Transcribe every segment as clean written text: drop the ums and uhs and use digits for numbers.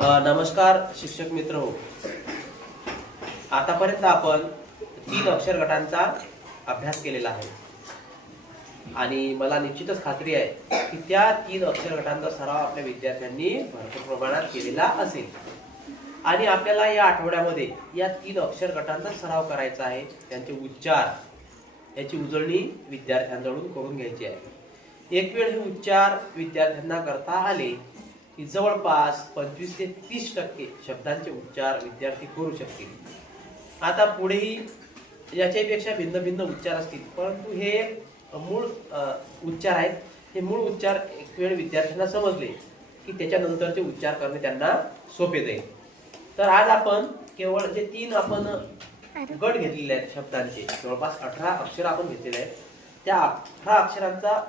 नमस्कार शिक्षक मित्र हो. आतापर्यंत आपण 3 अक्षर गटांचा अभ्यास केलेला आहे आणि मला निश्चितच खात्री आहे की त्या 3 अक्षर गटांचा सराव आपल्या विद्यार्थ्यांनी भरपूर प्रमाणात केलेला असेल आणि आपल्याला या आठवड्यामध्ये या 3 अक्षर गटांचा सराव करायचा आहे. त्यांचे उच्चार याची उजळणी विद्यार्थ्यांकडून करून घ्यायची आहे. एक वेळ हे उच्चार विद्यार्थ्यांना करता आले की जवळपास 25 ते 30% शब्दांचे उच्चार विद्यार्थी करू शकतील. आता पुढेही याच्यापेक्षा भिन्न भिन्न उच्चार असतील, परंतु हे मूळ उच्चार आहेत. हे मूळ उच्चार एक वेळ विद्यार्थ्यांना समजले की त्याच्यानंतरचे उच्चार करणे त्यांना सोपे जाईल. तर आज आपण केवळ जे 3 आपण गट घेतलेले आहेत शब्दांचे, जवळपास 18 अक्षर आपण घेतलेले आहेत. त्या 18 अक्षरांचा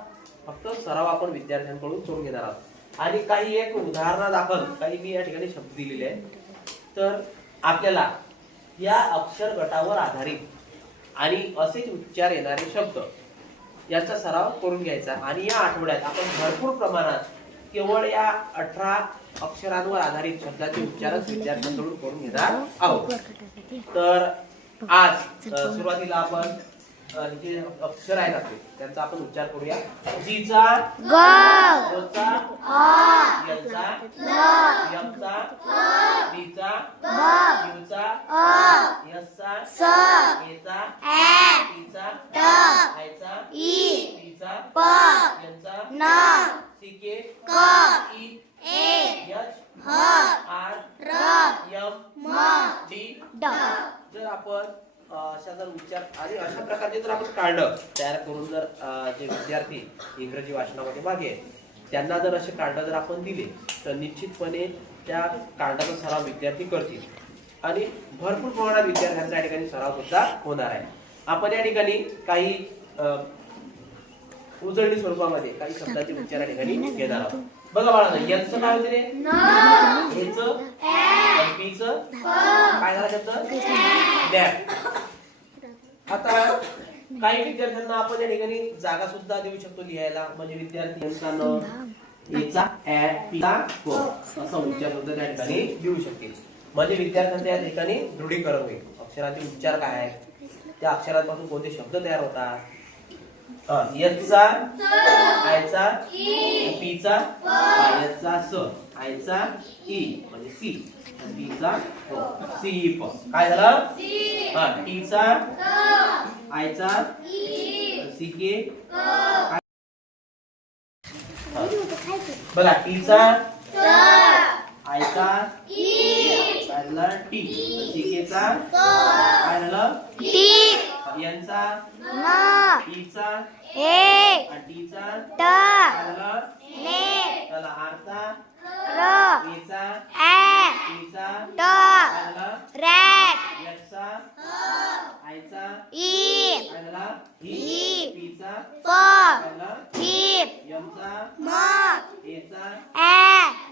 फक्त सराव आपण विद्यार्थ्यांकडून करून घेणार आहोत आणि काही एक उदाहरणादाखल काही मी या ठिकाणी शब्द दिलेले आहेत. तर आपल्याला या अक्षर गटावर आधारित आणि असेच उच्चार येणारे शब्द याचा सराव करून घ्यायचा आणि या आठवड्यात आपण भरपूर प्रमाणात केवळ या 18 अक्षरांवर आधारित शब्दाचे उच्चारच विद्यार्थ्यांकडून करून घेणार आहोत. तर आज सुरुवातीला आपण जे अक्षर आहेत आपले त्यांचा आपण उच्चार करूया. जीचा ग, ओचा आ, यचा ल, यमचा बीचा ब, युचा अ, यस्सा स, एचा ए, टीचा ट, आयचा ई, पीचा प, यंचा न, सीके क, ई, ए, यच ह, आर र, यम म, डी ड. जर आपण अशा जर उच्चार आणि अशा प्रकारचे जर आपण कार्ड तयार करून जर जे विद्यार्थी इंग्रजी वाचनामध्ये मागे आहेत त्यांना जर असे कार्ड जर आपण दिले तर निश्चितपणे त्या कार्डाचा सराव विद्यार्थी करतील आणि भरपूर प्रमाणात विद्यार्थ्यांचा या ठिकाणी सराव सुद्धा होणार आहे. आपण या ठिकाणी काही उजळणी स्वरूपामध्ये काही शब्दाचे उच्चार या ठिकाणी घेणार आहोत. बघा बाळांनो, यांचं काय होते रे? हेचं, पीचं काय झालं त्याचं? डॅप. आता काही विद्यार्थ्यांना आपण या ठिकाणी जागा सुद्धा देऊ शकतो लिहायला, म्हणजे विद्यार्थी यांचा न, एचा ऍ, पीचा क असा उच्चार सुद्धा त्या ठिकाणी देऊ शकतील. म्हणजे विद्यार्थ्यांच्या या ठिकाणी दृढीकरण होईल. अक्षराचे उच्चार काय आहेत, त्या अक्षरांपासून कोणते शब्द तयार होतात. यचा, आयचा, पीचा, आयचा स, आयचा ई म्हणजे सी, पीचा सी प. काय झालं? टीचा, आयचा, सीके. बघा टीचा, आयचा, काय झालं? टी. सीकेचा काय झालं? टी. यांचा न, टीचा ए, टीचा ट, काय झालं? ने. चला आरचा र, एचा ए, टीचा ट, काय झालं? रॅट. यचा आयचा ई, काय झालं? ई. पीचा प, काय झालं? पीप. यमचा म, एचा ए,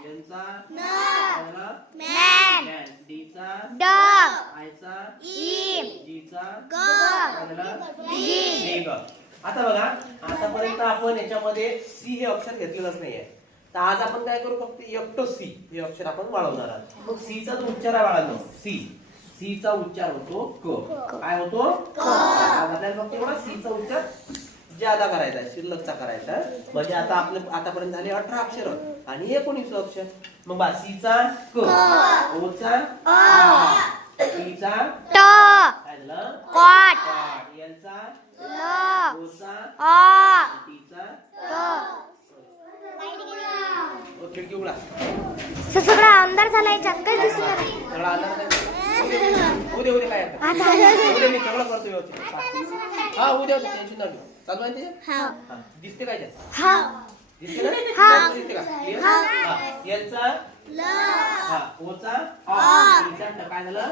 यंचा न, काय झालं? मॅन. डीचा ड, आयचा ई, जीचा ग, काय झालं? डी. ग. आता बघा, आतापर्यंत आपण याच्यामध्ये सी हे अक्षर घेतलेलंच नाहीये. तर आज आपण काय करू, फक्त एकटं सी हे अक्षर आपण वाढवणार आहोत. मग सी चा जो उच्चार आहे बाळांनो, सी चा उच्चार होतो क. काय होतो? क. आपल्याला फक्त एवढा सी चा उच्चार ज्यादा करायचा आहे, शिल्लकचा करायचा आहे. म्हणजे आता आपले आतापर्यंत झाले 18 अक्षर आणि 19 अक्षर. मग बा सी चा क, ओ चा आ, टी चा ट, काय झालं? कॉट. यांचा ल, ओ चा आ, टी चा ट. खिडकी उघडा. सगळा अंधार झाला, याच्यात काही दिसत नाही. सगळा अंधार नाही. उद्या उद्या काय उद्या मी सगळं करतो व्यवस्थित. हा उद्या टेन्शन नका. चालू आहे ते? दिसते काय दिसते ना? दिसते का? क्लिअर? यांचा ल, ओचा आ, टीचा ट, काय झालं?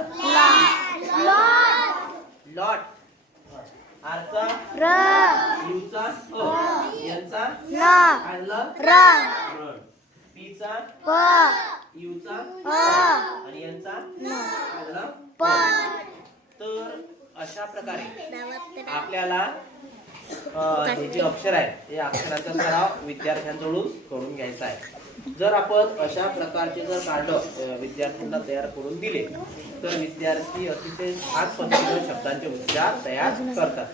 लॉट. आरचा र, यूचा अ, यांचा न, काय झालं? रण. पीचा प, यूचा अ, आणि यांचा न, काय झालं? प. तर अशा प्रकारे आपल्याला हे जे अक्षर आहे या अक्षरांचा सराव विद्यार्थ्यांकडून करून घ्यायचा आहे. जर आपण अशा प्रकारचे जर कार्ड विद्यार्थ्यांना तयार करून दिले तर विद्यार्थी अतिशय छान पद्धतीने शब्दांचे उच्चार तयार करतात.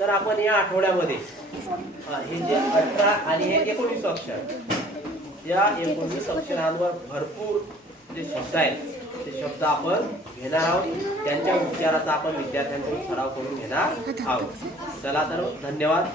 तर आपण या आठवड्यामध्ये हे जे 18 आणि हे 19 अक्षर, या 19 अक्षरांवर भरपूर जे शब्द आहेत ते शब्द आपण घेणार आहोत. त्यांच्या उच्चाराचा आपण विद्यार्थ्यांकडून सराव करून घेणार आहोत. चला तर धन्यवाद.